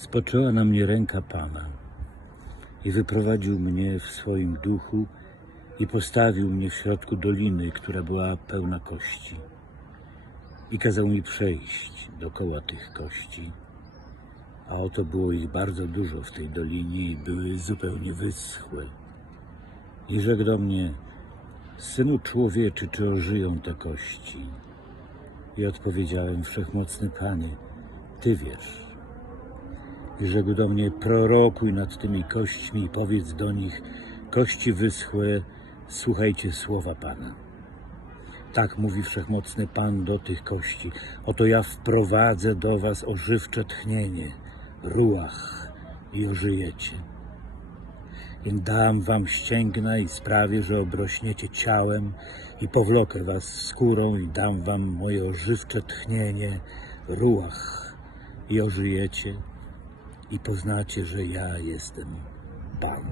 spoczęła na mnie ręka Pana i wyprowadził mnie w swoim duchu i postawił mnie w środku doliny, która była pełna kości. I kazał mi przejść dokoła tych kości. A oto było ich bardzo dużo w tej dolinie i były zupełnie wyschłe. I rzekł do mnie, Synu człowieczy, czy ożyją te kości? I odpowiedziałem, Wszechmocny Panie, Ty wiesz. I rzekł do mnie, prorokuj nad tymi kośćmi i powiedz do nich, kości wyschłe, słuchajcie słowa Pana. Tak mówi Wszechmocny Pan do tych kości. Oto ja wprowadzę do was ożywcze tchnienie, ruach i ożyjecie. I dam wam ścięgna i sprawię, że obrośniecie ciałem i powlokę was skórą i dam wam moje ożywcze tchnienie, ruach i ożyjecie i poznacie, że ja jestem Pan.